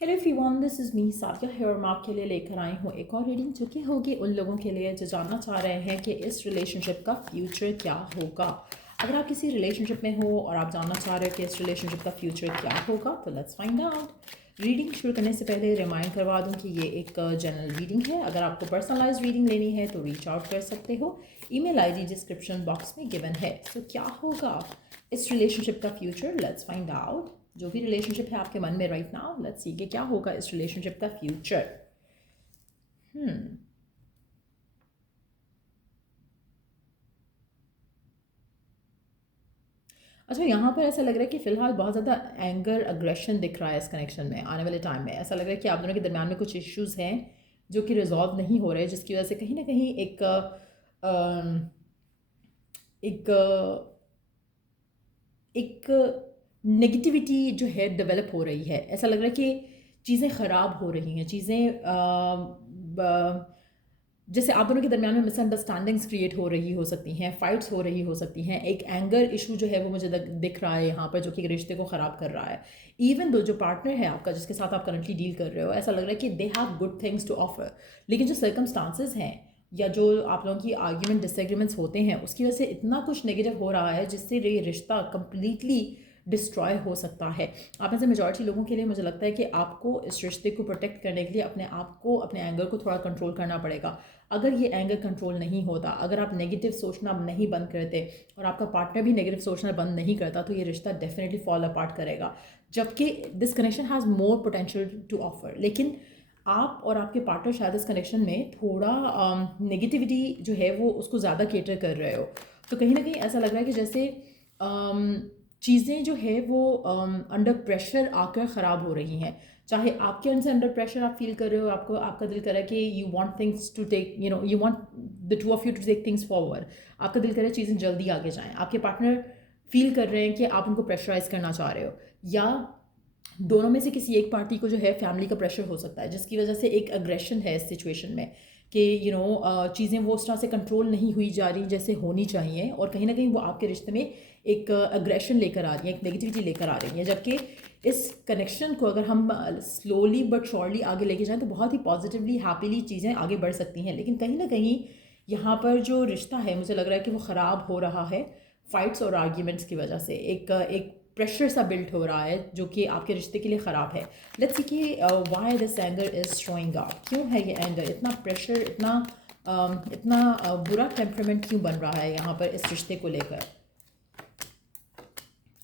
Hello everyone, this is me Safia है और मैं आपके लिए लेकर आई हूँ एक और रीडिंग जो कि होगी उन लोगों के लिए जो जानना चाह रहे हैं कि इस रिलेशनशिप का फ्यूचर क्या होगा। अगर आप किसी रिलेशनशिप में हो और आप जानना चाह रहे हो कि इस रिलेशनशिप का फ्यूचर क्या होगा तो लेट्स फाइंड आउट। रीडिंग शुरू करने से पहले रिमाइंड करवा दूं कि ये एक जनरल रीडिंग है। अगर आपको पर्सनलाइज रीडिंग लेनी है तो रीच आउट कर सकते हो। ईमेल आईडी डिस्क्रिप्शन बॉक्स में गिवन है। सो क्या होगा इस रिलेशनशिप का फ्यूचर, लेट्स फाइंड आउट। जो भी रिलेशनशिप है आपके मन में राइट नाउ, लेट्स सी कि क्या होगा इस रिलेशनशिप का फ्यूचर। अच्छा, यहाँ पर ऐसा लग रहा है कि फिलहाल बहुत ज़्यादा एंगर अग्रेशन दिख रहा है इस कनेक्शन में। आने वाले टाइम में ऐसा लग रहा है कि आप दोनों के दरमियान में कुछ इश्यूज़ हैं जो कि रिजॉल्व नहीं हो रहे, जिसकी वजह से कहीं ना कहीं एक एक नेगेटिविटी जो है डेवलप हो रही है। ऐसा लग रहा है कि चीज़ें ख़राब हो रही हैं, जैसे आप दोनों के दरमियान में मिसअंडरस्टैंडिंग्स क्रिएट हो रही हो सकती हैं, फाइट्स हो रही हो सकती हैं। एक एंगर इशू जो है वो मुझे दिख रहा है यहाँ पर, जो कि रिश्ते को ख़राब कर रहा है। इवन दो जो पार्टनर है आपका, जिसके साथ आप करंटली डील कर रहे हो, ऐसा लग रहा है कि they have good things to offer, लेकिन जो सर्कमस्टांसेस हैं या जो आप लोगों की आर्ग्यूमेंट डिसएग्रीमेंट्स होते हैं उसकी वजह से इतना कुछ नेगेटिव हो रहा है जिससे ये रिश्ता कंप्लीटली डिस्ट्रॉय हो सकता है। आप में से मेजॉरिटी लोगों के लिए मुझे लगता है कि आपको इस रिश्ते को प्रोटेक्ट करने के लिए अपने आप को, अपने एंगर को थोड़ा कंट्रोल करना पड़ेगा। अगर ये एंगर कंट्रोल नहीं होता, अगर आप नेगेटिव सोचना नहीं बंद करते और आपका पार्टनर भी नेगेटिव सोचना बंद नहीं करता, तो ये रिश्ता डेफिनेटली फॉल अपार्ट करेगा। जबकि this connection has more potential to offer, लेकिन आप और आपके पार्टनर शायद इस कनेक्शन में थोड़ा नेगेटिविटी जो है वो उसको ज़्यादा केटर कर रहे हो। तो कहीं ना कहीं ऐसा लग रहा है कि जैसे चीज़ें जो है वो अंडर प्रेशर आकर ख़राब हो रही हैं। चाहे आपके अंदर से अंडर प्रेशर आप फील कर रहे हो, आपको आपका दिल कर रहा है कि you want things to take, you want the two of you to take things forward. आपका दिल कर रहा है चीज़ें जल्दी आगे जाएं। आपके पार्टनर फील कर रहे हैं कि आप उनको प्रेशराइज करना चाह रहे हो, या दोनों में से किसी एक पार्टी को जो है फैमिली का प्रेशर हो सकता है, जिसकी वजह से एक अग्रेशन है इस सिचुएशन में कि चीज़ें वो उस तरह से कंट्रोल नहीं हुई जा रही जैसे होनी चाहिए, और कहीं ना कहीं वो आपके रिश्ते में एक अग्रेशन लेकर आ रही है, एक नेगेटिविटी लेकर आ रही है। जबकि इस कनेक्शन को अगर हम स्लोली बट श्योरली आगे लेके जाएं तो बहुत ही पॉजिटिवली हैप्पीली चीज़ें आगे बढ़ सकती हैं। लेकिन कहीं ना कहीं यहाँ पर जो रिश्ता है मुझे लग रहा है कि वो ख़राब हो रहा है फाइट्स और आर्ग्यूमेंट्स की वजह से। एक प्रेशर सा बिल्ट हो रहा है जो कि आपके रिश्ते के लिए ख़राब है। लेट्स सी कि why this anger is showing up. क्यों है ये एंगर, इतना प्रेशर, इतना बुरा टेम्परामेंट क्यों बन रहा है यहाँ पर इस रिश्ते को लेकर।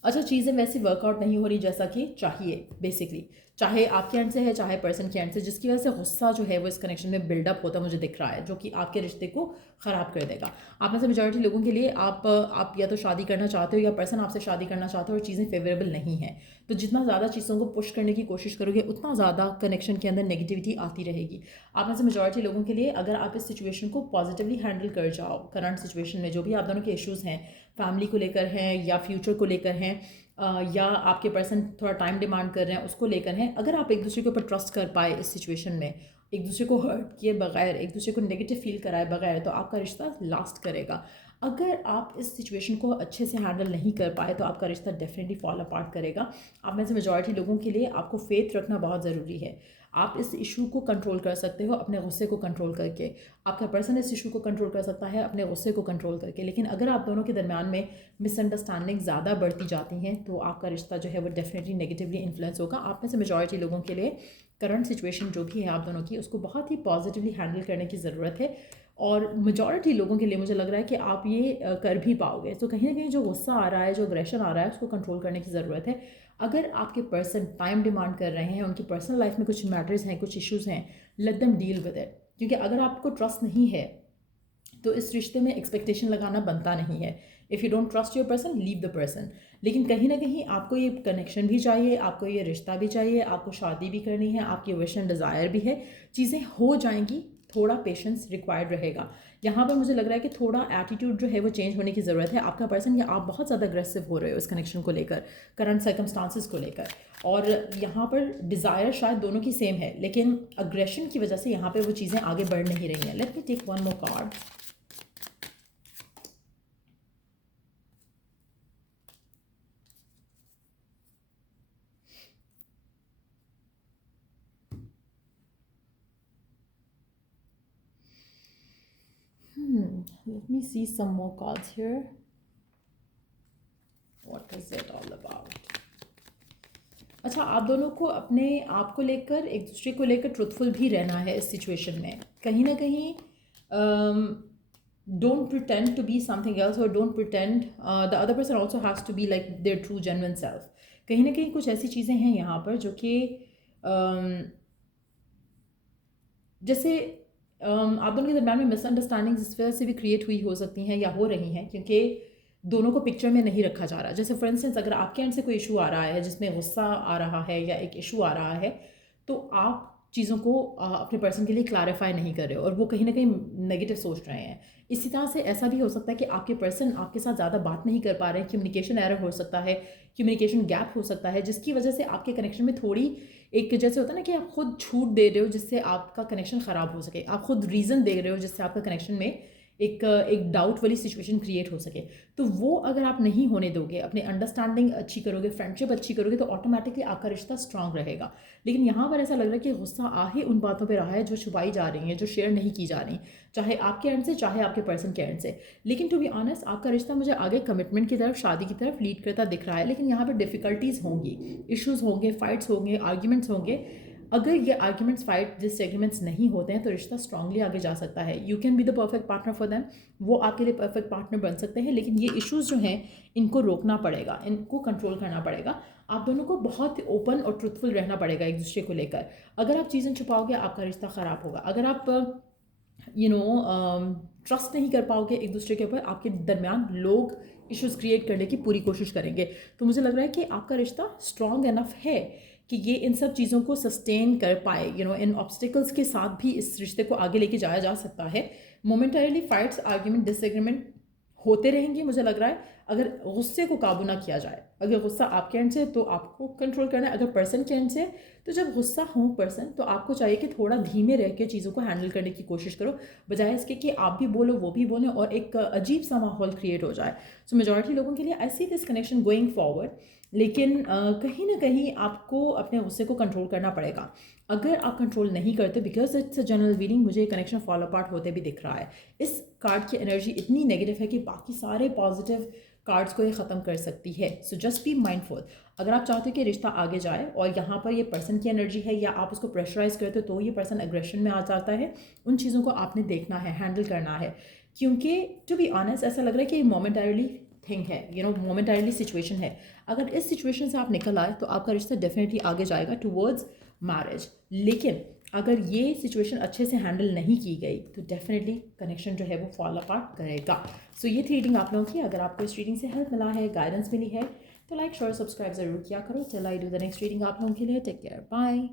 अच्छा, चीज़ें वैसे वर्कआउट नहीं हो रही जैसा कि चाहिए बेसिकली, चाहे आपके एंड से है चाहे पर्सन के एंड से, जिसकी वजह से गुस्सा जो है वो इस कनेक्शन में बिल्डअप होता मुझे दिख रहा है, जो कि आपके रिश्ते को ख़राब कर देगा। आप में से मेजॉरिटी लोगों के लिए आप या तो शादी करना चाहते हो या पर्सन आपसे शादी करना चाहते हो और चीज़ें फेवरेबल नहीं हैं। तो जितना ज़्यादा चीज़ों को पुश करने की कोशिश करोगे उतना ज़्यादा कनेक्शन के अंदर नेगेटिविटी आती रहेगी। आप में से मेजॉरिटी लोगों के लिए अगर आप इस सिचुएशन को पॉजिटिवली हैंडल कर जाओ, करंट सिचुएशन में जो भी आप दोनों के इश्यूज़ हैं, फैमिली को लेकर हैं या फ्यूचर को लेकर हैं, या आपके पर्सन थोड़ा टाइम डिमांड कर रहे हैं उसको लेकर हैं, अगर आप एक दूसरे के ऊपर ट्रस्ट कर पाए इस सिचुएशन में, एक दूसरे को हर्ट किए बगैर, एक दूसरे को नेगेटिव फील कराए बगैर, तो आपका रिश्ता लास्ट करेगा। अगर आप इस सिचुएशन को अच्छे से हैंडल नहीं कर पाए तो आपका रिश्ता डेफिनेटली फॉल अपार्ट करेगा। आप में से मेजॉरिटी लोगों के लिए आपको फेथ रखना बहुत ज़रूरी है। आप इस इशू को कंट्रोल कर सकते हो अपने गुस्से को कंट्रोल करके, आपका पर्सन इस इशू को कंट्रोल कर सकता है अपने गुस्से को कंट्रोल करके। लेकिन अगर आप दोनों के दरमियान में मिसअंडरस्टैंडिंग ज़्यादा बढ़ती जाती हैं तो आपका रिश्ता जो है वो डेफिनेटली नेगेटिवली इन्फ्लुएंस होगा। आप में से मेजॉरिटी लोगों के लिए करंट सिचुएशन जो भी है आप दोनों की, उसको बहुत ही पॉजिटिवली हैंडल करने की ज़रूरत है, और मेजॉरिटी लोगों के लिए मुझे लग रहा है कि आप ये कर भी पाओगे। तो कहीं ना कहीं जो गुस्सा आ रहा है, जो अग्रेशन आ रहा है, उसको कंट्रोल करने की ज़रूरत है। अगर आपके पर्सन टाइम डिमांड कर रहे हैं, उनकी पर्सनल लाइफ में कुछ मैटर्स हैं, कुछ इश्यूज़ हैं, let them deal with it. क्योंकि अगर आपको ट्रस्ट नहीं है तो इस रिश्ते में एक्सपेक्टेशन लगाना बनता नहीं है। If you don't trust your person, leave the person. लेकिन कहीं ना कहीं आपको ये कनेक्शन भी चाहिए, आपको ये रिश्ता भी चाहिए, आपको शादी भी करनी है, आपकी विश एंड डिज़ायर भी है, चीज़ें हो जाएंगी। थोड़ा पेशेंस रिक्वायर्ड रहेगा। यहाँ पर मुझे लग रहा है कि थोड़ा एटीट्यूड जो है वो चेंज होने की ज़रूरत है। आपका पर्सन या आप बहुत ज़्यादा अग्रेसिव हो रहे हो इस कनेक्शन को लेकर, करंट सर्कमस्टांसिस को लेकर, और यहाँ पर डिज़ायर शायद दोनों की सेम है, लेकिन अग्रेशन की वजह से यहाँ पर वो चीज़ें आगे बढ़ नहीं रही हैं। Let me take one more card. Let me see some more cards here. What is it all about? अच्छा, आप दोनों को अपने आप को लेकर, एक दूसरे को लेकर ट्रुथफुल भी रहना है इस सिचुएशन में। कहीं ना कहीं don't pretend to be something else, or don't pretend the other person also has to be like their true genuine self. कहीं ना कहीं कुछ ऐसी चीज़ें हैं यहाँ पर जो कि जैसे आप दोनों के दरम्यान में मिसअंडरस्टैंडिंग इस वजह से भी क्रिएट हुई हो सकती हैं या हो रही हैं क्योंकि दोनों को पिक्चर में नहीं रखा जा रहा। जैसे फॉर इंस्टेंस, अगर आपके एंड से कोई इशू आ रहा है जिसमें गुस्सा आ रहा है या एक इशू आ रहा है, तो आप चीज़ों को अपने पर्सन के लिए क्लैरिफाई नहीं कर रहे हो और वो कहीं ना कहीं नेगेटिव सोच रहे हैं। इसी तरह से ऐसा भी हो सकता है कि आपके पर्सन आपके साथ ज़्यादा बात नहीं कर पा रहे हैं, कम्युनिकेशन एरर हो सकता है, कम्युनिकेशन गैप हो सकता है, जिसकी वजह से आपके कनेक्शन में थोड़ी एक जैसे होता है ना कि आप खुद छूट दे रहे हो जिससे आपका कनेक्शन ख़राब हो सके, आप खुद रीज़न दे रहे हो जिससे आपका कनेक्शन में एक डाउट वाली सिचुएशन क्रिएट हो सके। तो वो अगर आप नहीं होने दोगे, अपने अंडरस्टैंडिंग अच्छी करोगे, फ्रेंडशिप अच्छी करोगे, तो ऑटोमेटिकली आपका रिश्ता स्ट्रांग रहेगा। लेकिन यहाँ पर ऐसा लग रहा है कि गुस्सा आ ही उन बातों पे रहा है जो छुपाई जा रही हैं, जो शेयर नहीं की जा रही, चाहे आपके एंड से चाहे आपके पर्सन के एंड से। लेकिन टू बी ऑनेस्ट, आपका रिश्ता मुझे आगे कमिटमेंट की तरफ, शादी की तरफ लीड करता दिख रहा है। लेकिन यहाँ पर डिफ़िकल्टीज़ होंगी, इशूज़ होंगे, फाइट्स होंगे, आर्ग्यूमेंट्स होंगे। अगर ये आर्ग्यूमेंट्स, फाइट, डिसएग्रीमेंट्स नहीं होते हैं तो रिश्ता स्ट्रांगली आगे जा सकता है। You can be the perfect partner for them, वो आपके लिए परफेक्ट पार्टनर बन सकते हैं। लेकिन ये इश्यूज़ जो हैं इनको रोकना पड़ेगा, इनको कंट्रोल करना पड़ेगा। आप दोनों को बहुत ओपन और ट्रुथफुल रहना पड़ेगा एक दूसरे को लेकर। अगर आप चीज़ें छुपाओगे, आपका रिश्ता ख़राब होगा। अगर आप ट्रस्ट नहीं कर पाओगे एक दूसरे के ऊपर, आपके दरमियान लोग इश्यूज़ क्रिएट करने की पूरी कोशिश करेंगे। तो मुझे लग रहा है कि आपका रिश्ता स्ट्रांग इनफ है कि ये इन सब चीज़ों को सस्टेन कर पाए। इन ऑब्स्टिकल्स के साथ भी इस रिश्ते को आगे लेके जाया जा सकता है। मोमेंटरीली फाइट्स, आर्ग्यूमेंट, डिसएग्रीमेंट होते रहेंगे। मुझे लग रहा है अगर गुस्से को काबू ना किया जाए, अगर गुस्सा आपके एंड से तो आपको कंट्रोल करना है, अगर पर्सन के एंड से तो जब गुस्सा हो पर्सन तो आपको चाहिए कि थोड़ा धीमे रह के चीज़ों को हैंडल करने की कोशिश करो, बजाय इसके कि आप भी बोलो वो भी बोलें और एक अजीब सा माहौल क्रिएट हो जाए। सो मेजॉरिटी लोगों के लिए I see this connection going forward. लेकिन कहीं ना कहीं आपको अपने गुस्से को कंट्रोल करना पड़ेगा। अगर आप कंट्रोल नहीं करते, because it's a general reading, मुझे कनेक्शन फॉल अपार्ट होते भी दिख रहा है। इस कार्ड की एनर्जी इतनी नेगेटिव है कि बाकी सारे पॉजिटिव कार्ड्स को ये ख़त्म कर सकती है। So just be mindful. अगर आप चाहते हो कि रिश्ता आगे जाए और यहाँ पर ये पर्सन की एनर्जी है या आप उसको प्रेशराइज करते हो तो ये पर्सन एग्रेशन में आ जाता है, उन चीज़ों को आपने देखना है, हैंडल करना है। क्योंकि टू बी ऑनेस्ट ऐसा लग रहा है कि मोमेंटरीली थिंग है, मोमेंटरीली सिचुएशन है। अगर इस सिचुएशन से आप निकल आए तो आपका रिश्ता डेफिनेटली आगे जाएगा टूवर्ड्स मैरिज। लेकिन अगर ये सिचुएशन अच्छे से हैंडल नहीं की गई तो डेफिनेटली कनेक्शन जो है वो फॉल अपार्ट करेगा। सो ये थी रीडिंग आप लोगों की। अगर आपको इस रीडिंग से हेल्प मिला है, गाइडेंस मिली है, तो लाइक, शेयर, सब्सक्राइब ज़रूर किया करो। Till I do the next reading आप लोगों के लिए, टेक केयर, बाय।